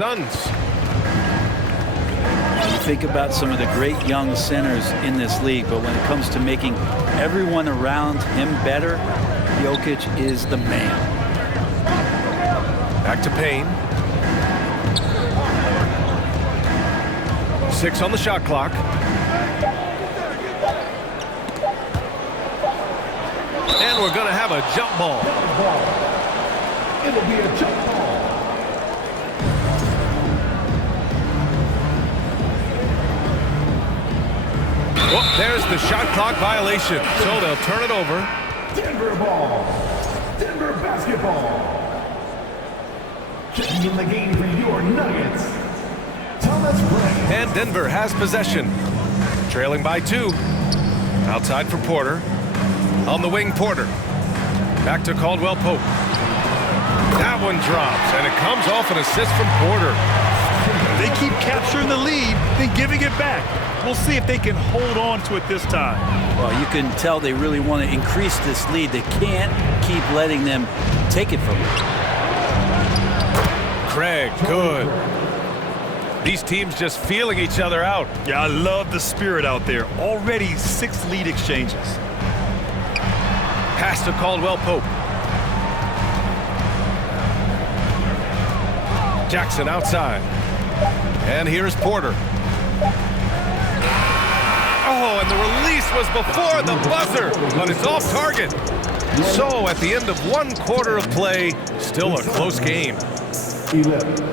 Suns. You think about some of the great young centers in this league, but when it comes to making everyone around him better, Jokic is the man. Back to Payne. 6 on the shot clock. And we're going to have a jump ball. It'll be a jump ball. Oh, there's the shot clock violation. So they'll turn it over. Denver ball. Denver basketball. Checking in the game for your Nuggets, Thomas Bryant. And Denver has possession. Trailing by 2. Outside for Porter. On the wing, Porter. Back to Caldwell Pope. That one drops, and it comes off an assist from Porter. They keep capturing the lead, then giving it back. We'll see if they can hold on to it this time. Well, you can tell they really want to increase this lead. They can't keep letting them take it from them. Craig, good. These teams just feeling each other out. Yeah, I love the spirit out there. Already 6 lead exchanges. Pass to Caldwell Pope. Jackson outside. And here's Porter. Oh, and the release was before the buzzer, but it's off target. So at the end of 1 quarter of play, still a close game. 11.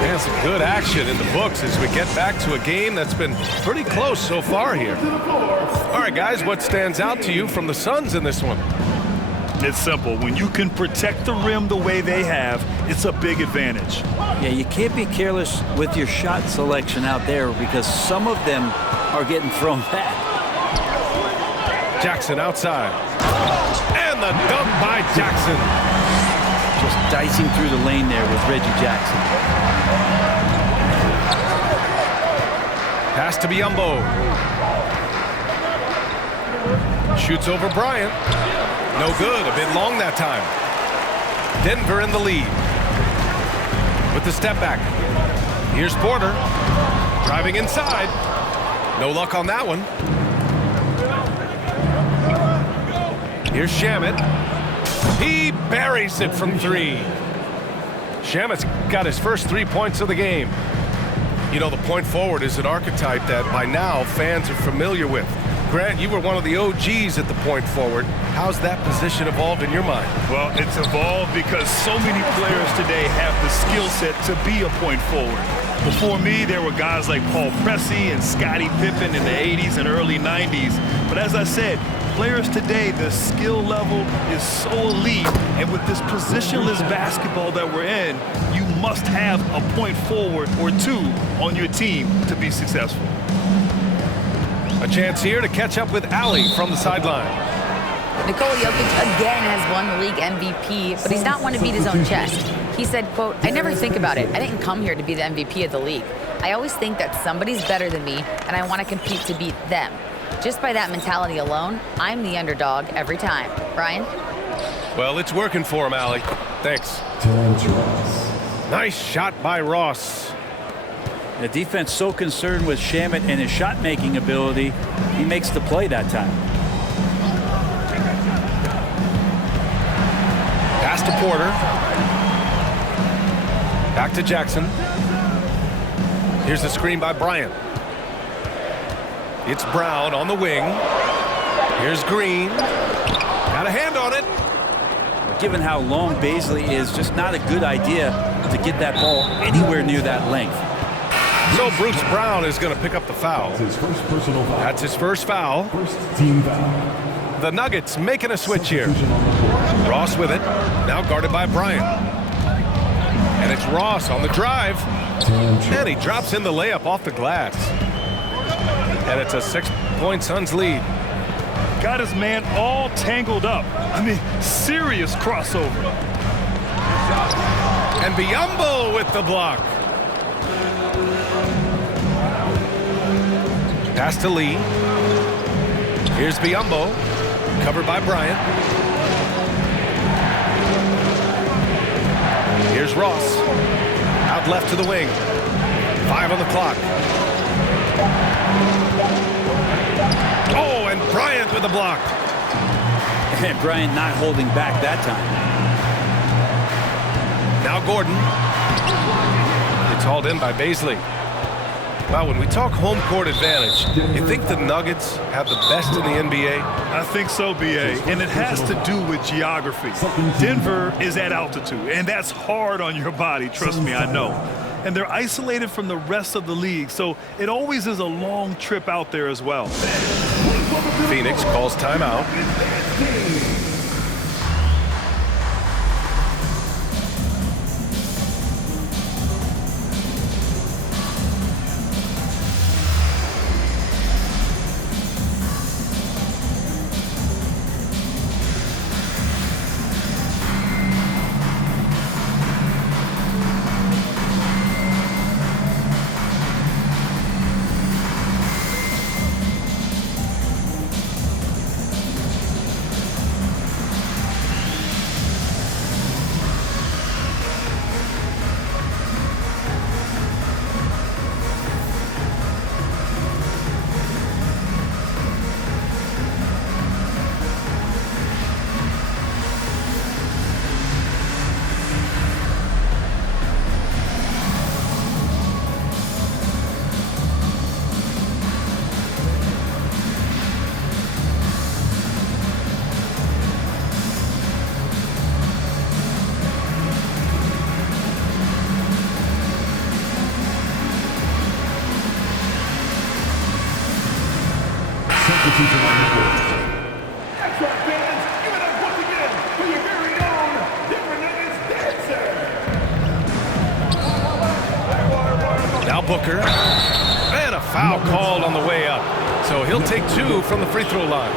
And some good action in the books as we get back to a game that's been pretty close so far here. All right, guys, what stands out to you from the Suns in this one? It's simple. When you can protect the rim the way they have, it's a big advantage. Yeah, you can't be careless with your shot selection out there because some of them are getting thrown back. Jackson outside. And the dunk by Jackson. Just dicing through the lane there with Reggie Jackson. Pass to Biyombo. Shoots over Bryant. No good. A bit long that time. Denver in the lead. With the step back. Here's Porter. Driving inside. No luck on that one. Here's Shamet. He buries it from 3. Shamet's got his first 3 points of the game. You know, the point forward is an archetype that by now fans are familiar with. Grant, you were one of the OGs at the point forward. How's that position evolved in your mind? Well, it's evolved because so many players today have the skill set to be a point forward. Before me, there were guys like Paul Pressey and Scottie Pippen in the 80s and early 90s. But as I said, players today, the skill level is so elite. And with this positionless basketball that we're in, you must have a point forward or 2 on your team to be successful. A chance here to catch up with Allie from the sideline. Nikola Jokic again has won the league MVP, but he's not one to beat his own chest. He said, quote, "I never think about it. I didn't come here to be the MVP of the league. I always think that somebody's better than me, and I want to compete to beat them. Just by that mentality alone, I'm the underdog every time." Brian? Well, it's working for him, Allie. Thanks. Nice shot by Ross. The defense so concerned with Shamet and his shot-making ability, he makes the play that time. Pass to Porter. Back to Jackson. Here's the screen by Bryant. It's Brown on the wing. Here's Green. Got a hand on it. Given how long Bazley is, just not a good idea to get that ball anywhere near that length. So Bruce Brown is going to pick up the foul. His first personal foul. That's his first foul. First team foul. The Nuggets making a switch here. Ross with it. Now guarded by Bryant. And it's Ross on the drive. And he drops in the layup off the glass. And it's a 6-point Suns lead. Got his man all tangled up. I mean, serious crossover. And Biyombo with the block. Pass to Lee. Here's Biyombo. Covered by Bryant. It's Ross. Out left to the wing. 5 on the clock. Oh, and Bryant with a block. And Bryant not holding back that time. Now Gordon. It's hauled in by Baisley. Wow, when we talk home court advantage, you think the Nuggets have the best in the NBA? I think so, B.A., and it has to do with geography. Denver is at altitude, and that's hard on your body, trust me, I know. And they're isolated from the rest of the league, so it always is a long trip out there as well. Phoenix calls timeout. That's right, fans. Give it up once again for your very own Denver Nuggets dancer. Now Booker. And a foul called on the way up. So he'll take 2 from the free throw line.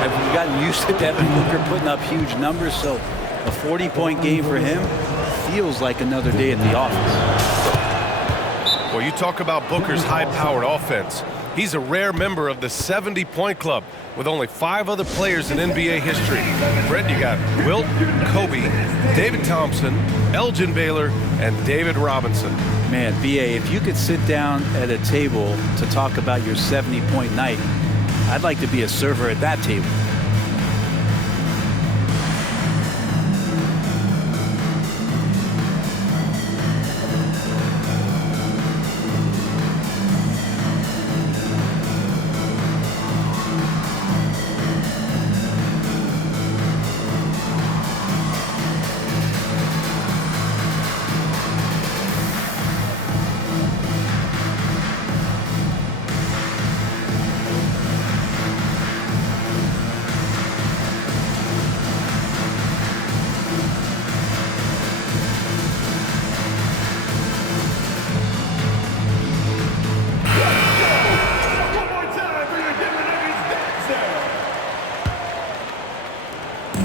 Have we gotten used to Devin Booker putting up huge numbers, so a 40-point game for him feels like another day at the office. Well, you talk about Booker's high-powered offense. He's a rare member of the 70-point club with only 5 other players in NBA history. Brett, you got Wilt, Kobe, David Thompson, Elgin Baylor, and David Robinson. Man, B.A., if you could sit down at a table to talk about your 70-point night, I'd like to be a server at that table.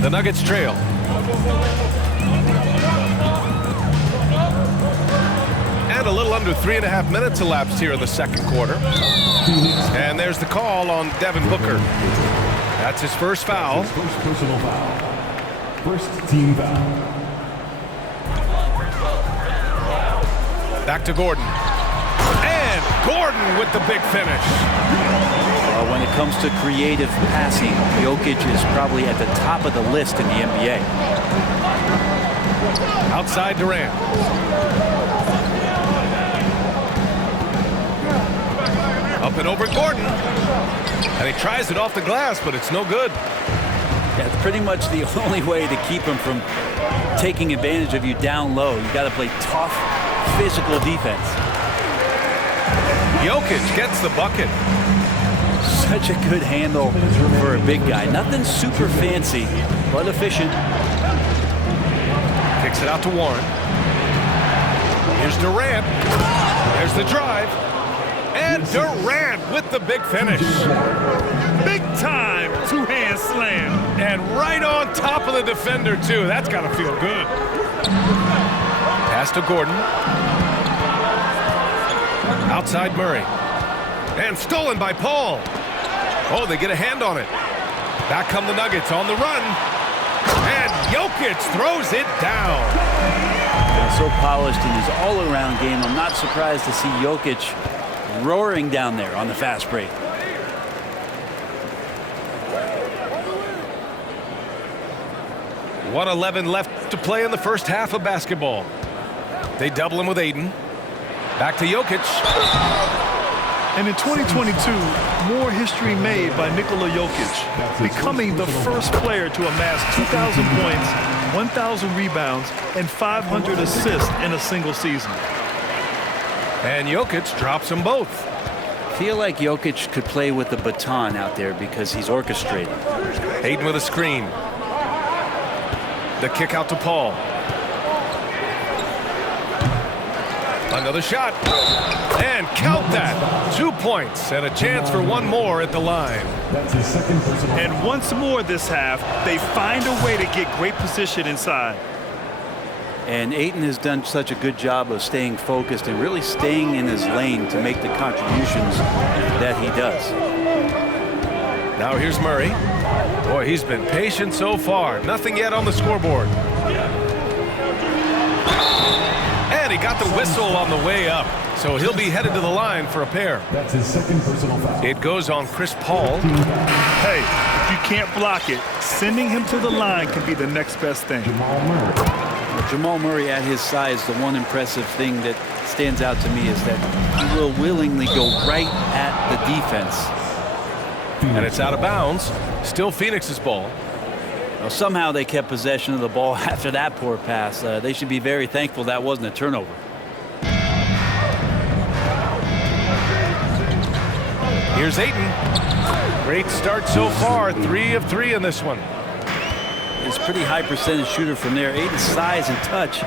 The Nuggets trail. And a little under 3.5 minutes elapsed here in the second quarter. And there's the call on Devin Booker. That's his first foul. First personal foul. First team foul. Back to Gordon. And Gordon with the big finish. When it comes to creative passing, Jokic is probably at the top of the list in the NBA. Outside Durant. Up and over Gordon. And he tries it off the glass, but it's no good. Yeah, it's pretty much the only way to keep him from taking advantage of you down low. You got to play tough, physical defense. Jokic gets the bucket. Such a good handle for a big guy. Nothing super fancy, but efficient. Kicks it out to Warren. Here's Durant. There's the drive. And Durant with the big finish. Big time two-hand slam. And right on top of the defender, too. That's got to feel good. Pass to Gordon. Outside Murray. And stolen by Paul. Oh, they get a hand on it. Back come the Nuggets on the run. And Jokic throws it down. And so polished in his all-around game, I'm not surprised to see Jokic roaring down there on the fast break. .111 left to play in the first half of basketball. They double him with Ayton. Back to Jokic. And in 2022, more history made by Nikola Jokic, becoming the first player to amass 2,000 points, 1,000 rebounds, and 500 assists in a single season. And Jokic drops them both. Feel like Jokic could play with the baton out there because he's orchestrating. Ayton with a screen. The kick out to Paul. Another shot. And count that. 2 points and a chance for one more at the line. That's his second personal. And once more this half, they find a way to get great position inside. And Ayton has done such a good job of staying focused and really staying in his lane to make the contributions that he does. Now here's Murray. Boy, he's been patient so far. Nothing yet on the scoreboard. And he got the whistle on the way up. So he'll be headed to the line for a pair. That's his second personal foul. It goes on Chris Paul. Hey, if you can't block it, sending him to the line can be the next best thing. Jamal Murray. Jamal Murray at his size, the one impressive thing that stands out to me is that he will willingly go right at the defense. And it's out of bounds. Still Phoenix's ball. Well, somehow they kept possession of the ball after that poor pass. They should be very thankful that wasn't a turnover. Here's Ayton. Great start so far. 3 of 3 in this one. He's a pretty high percentage shooter from there. Ayton's size and touch.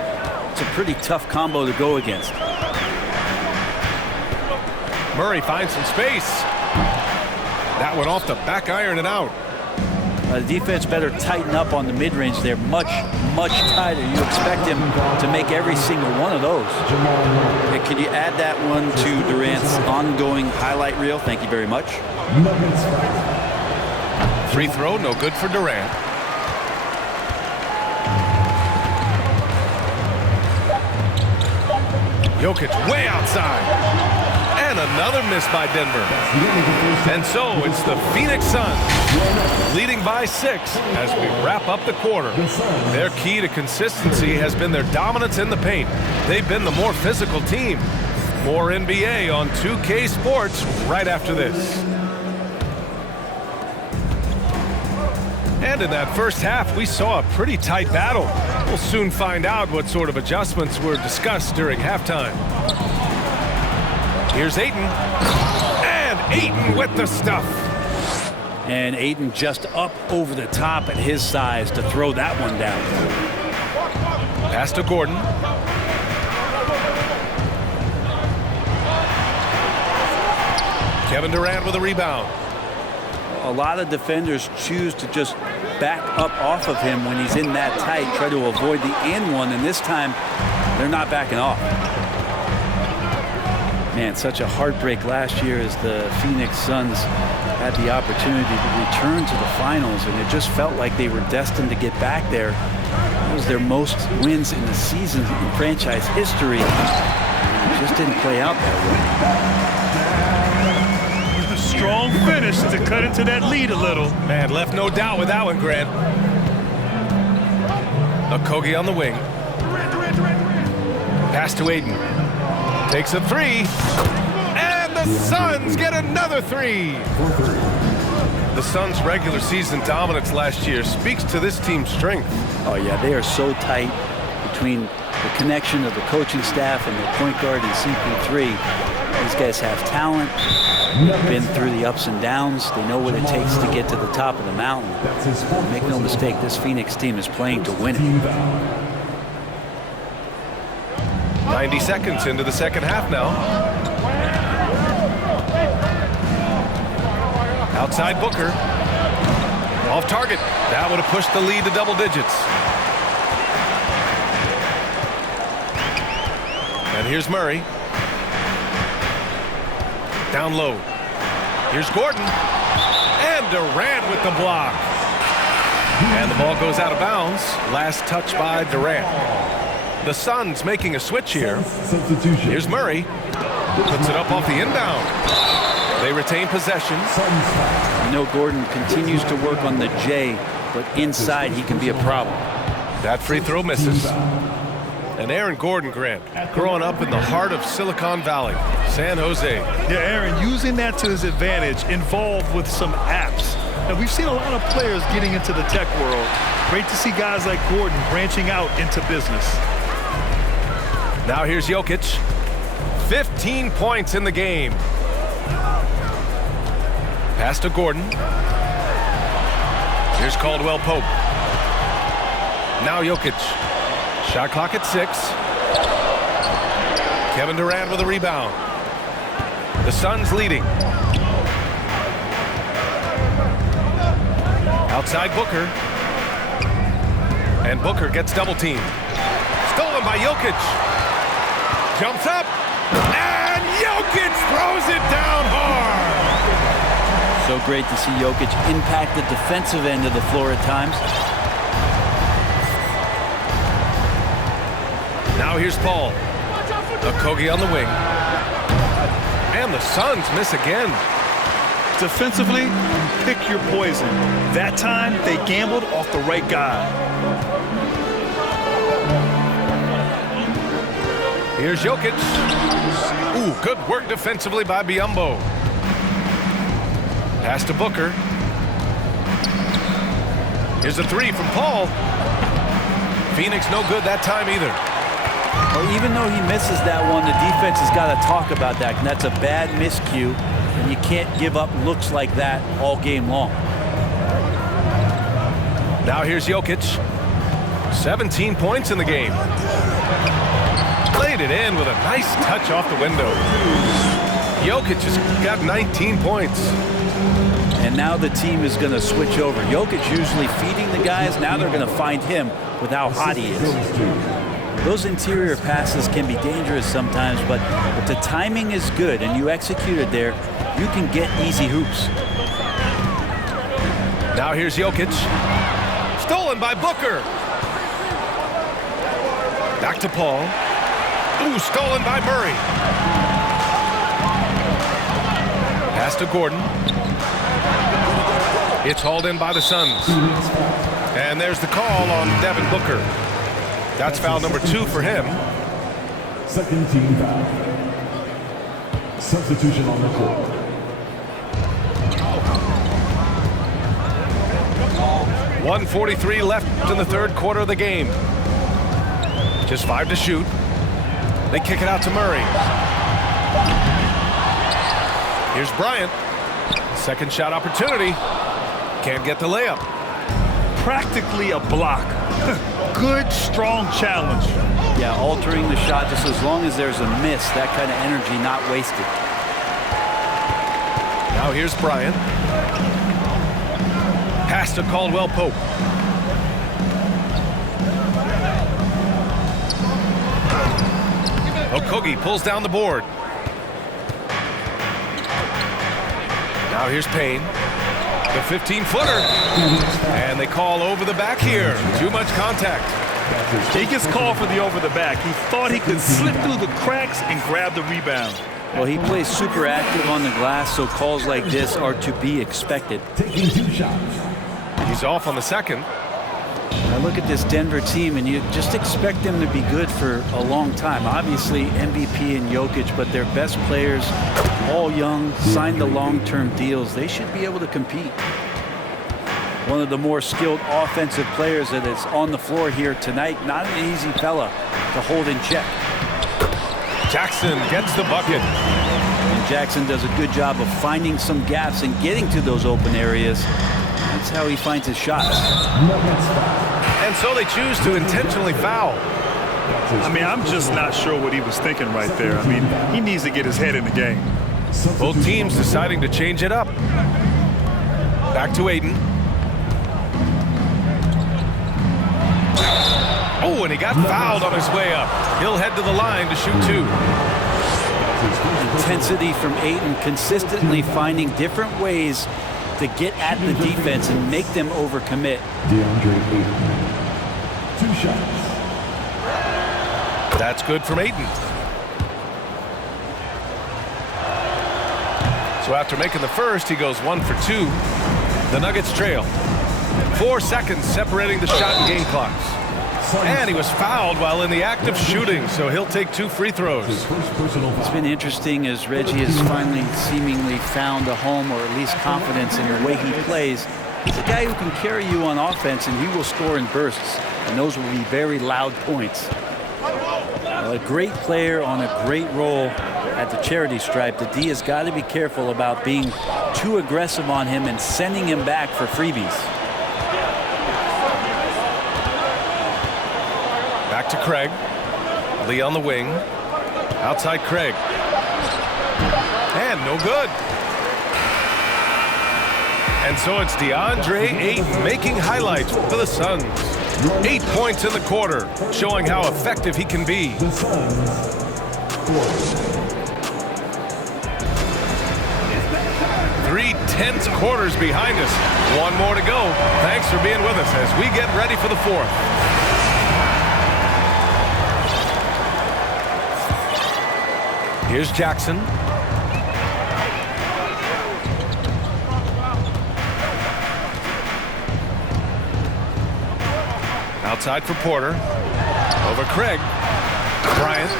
It's a pretty tough combo to go against. Murray finds some space. That went off the back iron and out. The defense better tighten up on the mid-range there. Much tighter. You expect him to make every single one of those. And can you add that one to Durant's ongoing highlight reel? Thank you very much. Free throw, no good for Durant. Jokic way outside. And another miss by Denver. And so it's the Phoenix Suns leading by 6 as we wrap up the quarter. Their key to consistency has been their dominance in the paint. They've been the more physical team. More NBA on 2K Sports right after this. And in that first half, we saw a pretty tight battle. We'll soon find out what sort of adjustments were discussed during halftime. Here's Ayton. And Ayton with the stuff. And Ayton just up over the top at his size to throw that one down. Pass to Gordon. Kevin Durant with a rebound. A lot of defenders choose to just back up off of him when he's in that tight, try to avoid the and one, and this time they're not backing off. Man, such a heartbreak last year as the Phoenix Suns had the opportunity to return to the finals, and it just felt like they were destined to get back there. That was their most wins in the season in franchise history. It just didn't play out that way. A strong finish to cut into that lead a little. Man, left no doubt with that one, Grant. Okogie on the wing. Pass to Ayton. Takes a 3. And the Suns get another 3. The Suns' regular season dominance last year speaks to this team's strength. Oh, yeah, they are so tight between the connection of the coaching staff and the point guard and CP3. These guys have talent. They've been through the ups and downs. They know what it takes to get to the top of the mountain. Make no mistake, this Phoenix team is playing to win it. 90 seconds into the second half now. Outside Booker. Off target. That would have pushed the lead to double digits. And here's Murray. Down low. Here's Gordon. And Durant with the block. And the ball goes out of bounds. Last touch by Durant. The Suns making a switch here. Substitution. Here's Murray. Puts it up off the inbound. They retain possession. You know, Gordon continues to work on the J, but inside he can be a problem. That free throw misses. And Aaron Gordon, Grant, growing up in the heart of Silicon Valley, San Jose. Yeah, Aaron, using that to his advantage, involved with some apps. Now, we've seen a lot of players getting into the tech world. Great to see guys like Gordon branching out into business. Now here's Jokic. 15 points in the game. Pass to Gordon. Here's Caldwell Pope. Now Jokic. Shot clock at 6. Kevin Durant with a rebound. The Suns leading. Outside Booker. And Booker gets double teamed. Stolen by Jokic. Jumps up. And Jokic throws it down hard. So great to see Jokic impact the defensive end of the floor at times. Now here's Paul. Okogie on the wing. And the Suns miss again. Defensively, pick your poison. That time, they gambled off the right guy. Here's Jokic. Ooh, good work defensively by Biyombo. Pass to Booker. Here's a three from Paul. Phoenix no good that time either. Well, even though he misses that one, the defense has got to talk about that. And that's a bad miscue, and you can't give up looks like that all game long. Now here's Jokic. 17 points in the game. Played it in with a nice touch off the window. Jokic has got 19 points. And now the team is going to switch over. Jokic usually feeding the guys. Now they're going to find him with how hot he is. Those interior passes can be dangerous sometimes, but if the timing is good and you execute it there, you can get easy hoops. Now here's Jokic. Stolen by Booker. Back to Paul. Ooh, stolen by Murray. Pass to Gordon. It's hauled in by the Suns. And there's the call on Devin Booker. That's foul number 2 for him. Second team foul. Substitution on the court. .143 left in the third quarter of the game. Just 5 to shoot. They kick it out to Murray. Here's Bryant. Second shot opportunity. Can't get the layup. Practically a block. Good, strong challenge. Yeah, altering the shot just as long as there's a miss, that kind of energy not wasted. Now here's Bryant. Pass to Caldwell Pope. Okogie pulls down the board. Now here's Payne. The 15-footer. And they call over the back here. Too much contact. He gets called for the over the back. He thought he could slip through the cracks and grab the rebound. Well, he plays super active on the glass, so calls like this are to be expected. Taking 2 shots. He's off on the second. I look at this Denver team, and you just expect them to be good for a long time. Obviously, MVP and Jokic, but their best players, all young, signed the long-term deals. They should be able to compete. One of the more skilled offensive players that is on the floor here tonight. Not an easy fella to hold in check. Jackson gets the bucket. And Jackson does a good job of finding some gaps and getting to those open areas. That's how he finds his shots. And so they choose to intentionally foul. I mean, I'm just not sure what he was thinking right there. I mean, he needs to get his head in the game. Both teams deciding to change it up. Back to Ayton. Oh, and he got fouled on his way up. He'll head to the line to shoot 2. Intensity from Ayton, consistently finding different ways to get at the defense and make them overcommit. DeAndre Ayton. 2 shots. That's good from Ayton. So after making the first, he goes 1 for 2. The Nuggets trail. 4 seconds separating the shot and game clocks. And he was fouled while in the act of shooting, so he'll take 2 free throws. His first personal It's foul. been interesting as Reggie has finally seemingly found a home, or at least confidence in the way he plays. He's a guy who can carry you on offense, and he will score in bursts, and those will be very loud points. A great player on a great role at the charity stripe. The D has got to be careful about being too aggressive on him and sending him back for freebies. Back to Craig. Lee on the wing. Outside Craig. And no good. And so it's DeAndre Ayton making highlights for the Suns. 8 points in the quarter, showing how effective he can be. The Suns. 3 tense quarters behind us. 1 more to go. Thanks for being with us as we get ready for the 4th. Here's Jackson. Outside for Porter. Over Craig. Bryant.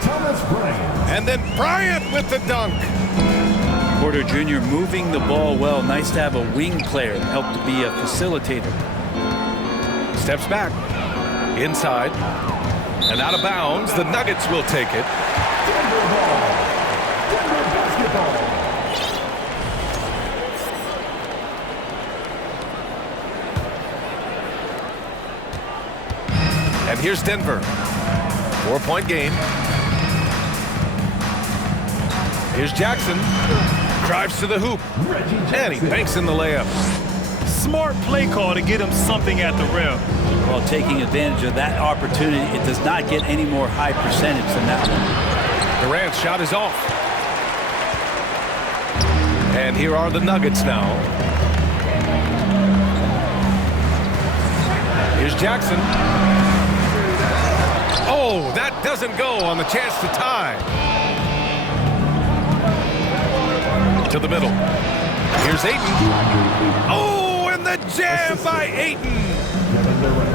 Thomas Bryant. And then Bryant with the dunk. Porter Jr. moving the ball well. Nice to have a wing player help to be a facilitator. Steps back. Inside. And out of bounds. The Nuggets will take it. Denver ball. Denver basketball. And here's Denver. 4-point game. Here's Jackson. Drives to the hoop. Reggie And he Jackson. banks in the layup. Smart play call to get him something at the rim. While taking advantage of that opportunity, it does not get any more high percentage than that one. Durant's shot is off. And here are the Nuggets now. Here's Jackson. Oh, that doesn't go on the chance to tie. To the middle. Here's Ayton. Oh, and the jam by Ayton.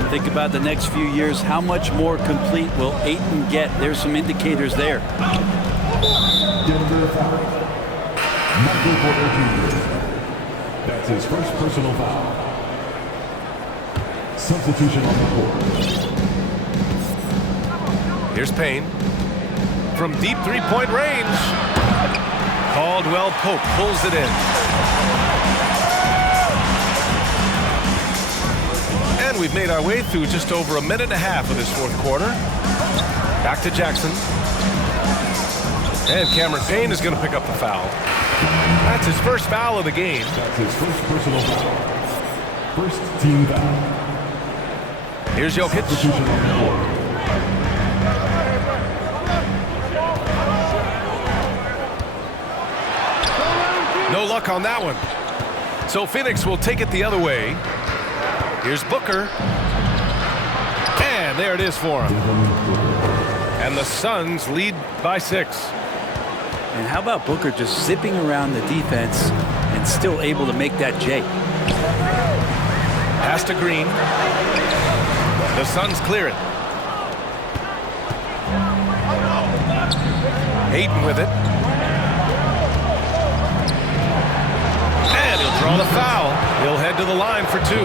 Think about the next few years. How much more complete will Ayton get? There's some indicators there. Denver foul. Michael Porter Jr. That's his first personal foul. Substitution on the court. Here's Payne. From deep three-point range. Caldwell Pope pulls it in. And we've made our way through just over a minute and a half of this 4th quarter. Back to Jackson. And Cameron Payne is going to pick up the foul. That's his first foul of the game. That's his first personal foul. First team foul. Here's Jokic. Substitution on the court. No luck on that one. So Phoenix will take it the other way. Here's Booker. And there it is for him. And the Suns lead by 6. And how about Booker just zipping around the defense and still able to make that J? Pass to Green. The Suns clear it. Ayton with it. And he'll draw the foul. He'll head to the line for 2.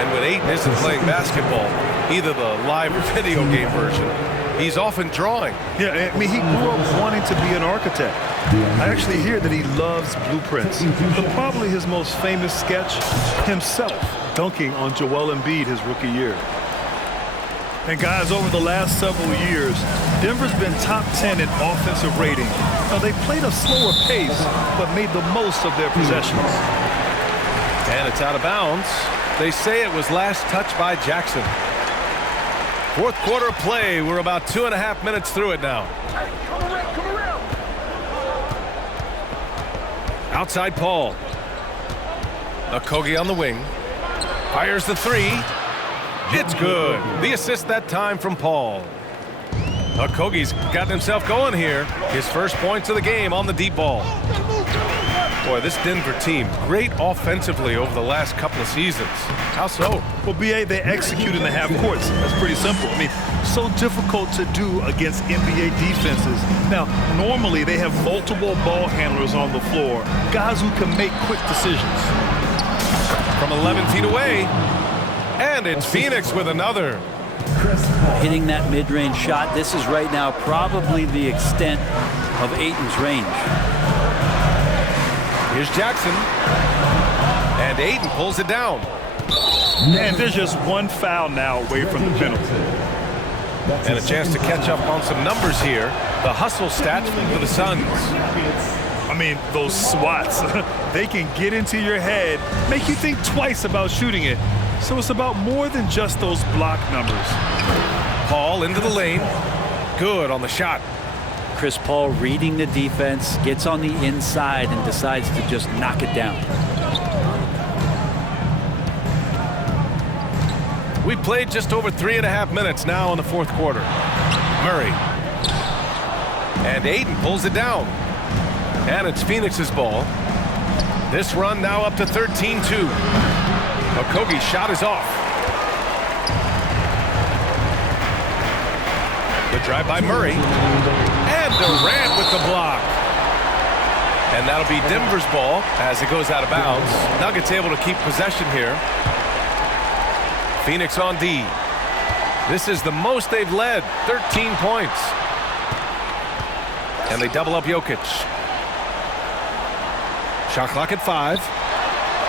And when Ayton isn't playing basketball, either the live or video game version, he's often drawing. Yeah, I mean, he grew up wanting to be an architect. I actually hear that he loves blueprints. But probably his most famous sketch, himself dunking on Joel Embiid his rookie year. And guys, over the last several years, Denver's been top 10 in offensive rating. Now, they played a slower pace, but made the most of their possessions. And it's out of bounds. They say it was last touched by Jackson. 4th quarter play. We're about 2.5 minutes through it now. Outside Paul. Okogie on the wing. Fires the three. It's good. The assist that time from Paul. Okogie's gotten himself going here. His first points of the game on the deep ball. Boy, this Denver team, great offensively over the last couple of seasons. How so? Well, B.A., they execute in the half courts. That's pretty simple. I mean, so difficult to do against NBA defenses. Now, normally they have multiple ball handlers on the floor, guys who can make quick decisions. From 11 feet away, and it's Phoenix with another. Hitting that mid-range shot. This is right now probably the extent of Ayton's range. Here's Jackson. And Ayton pulls it down. And there's just one foul now away from the penalty. And a chance to catch up on some numbers here. The hustle stats for the Suns. I mean, those swats, they can get into your head, make you think twice about shooting it. So it's about more than just those block numbers. Paul into the lane. Good on the shot. Chris Paul reading the defense, gets on the inside and decides to just knock it down. We played just over 3.5 minutes now in the fourth quarter. Murray. And Ayton pulls it down. And it's Phoenix's ball. This run now up to 13-2. Okogie's shot is off. Good drive by Murray. And Durant with the block. And that'll be Denver's ball as it goes out of bounds. Nuggets able to keep possession here. Phoenix on D. This is the most they've led, 13 points. And they double up Jokic. Shot clock at 5.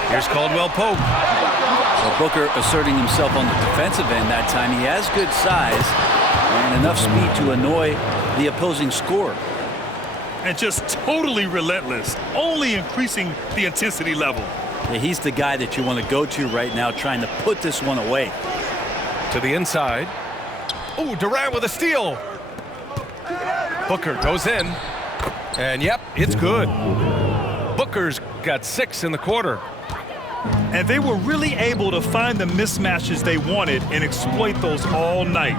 Here's Caldwell Pope. Well, Booker asserting himself on the defensive end that time. He has good size and enough speed to annoy the opposing scorer. And just totally relentless, only increasing the intensity level. Yeah, he's the guy that you want to go to right now, trying to put this one away. To the inside. Oh, Durant with a steal. Booker goes in. And yep, it's good. Booker's got 6 in the quarter. And they were really able to find the mismatches they wanted and exploit those all night.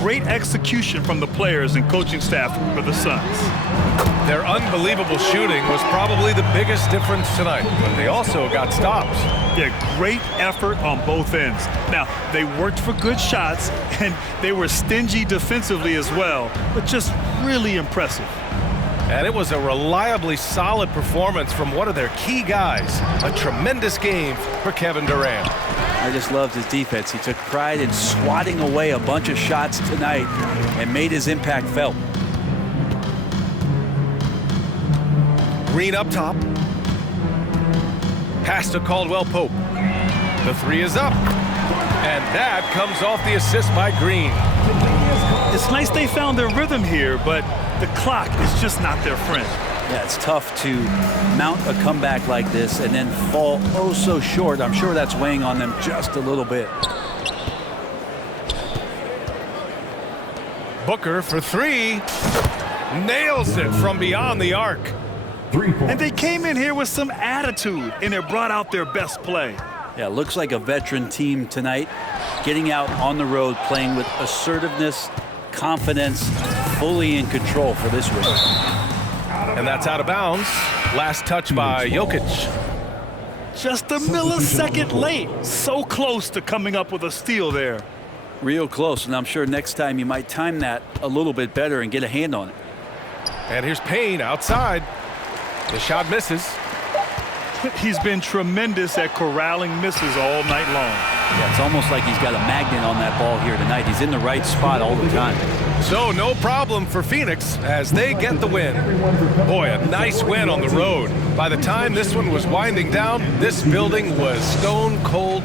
Great execution from the players and coaching staff for the Suns. Their unbelievable shooting was probably the biggest difference tonight, but they also got stops. Yeah, great effort on both ends. Now, they worked for good shots, and they were stingy defensively as well, but just really impressive. And it was a reliably solid performance from one of their key guys. A tremendous game for Kevin Durant. I just loved his defense. He took pride in swatting away a bunch of shots tonight and made his impact felt. Green up top. Pass to Caldwell Pope. The three is up. And that comes off the assist by Green. It's nice they found their rhythm here, but the clock is just not their friend. Yeah, it's tough to mount a comeback like this and then fall oh so short. I'm sure that's weighing on them just a little bit. Booker for 3. Nails it from beyond the arc. And they came in here with some attitude, and it brought out their best play. Yeah, looks like a veteran team tonight, getting out on the road, playing with assertiveness, confidence, fully in control for this win. And that's out of bounds. Last touch by Jokic. Just a millisecond late. So close to coming up with a steal there. Real close, and I'm sure next time you might time that a little bit better and get a hand on it. And here's Payne outside. The shot misses. He's been tremendous at corralling misses all night long. Yeah, it's almost like he's got a magnet on that ball here tonight. He's in the right spot all the time. So no problem for Phoenix as they get the win. Boy, a nice win on the road. By the time this one was winding down, this building was stone cold.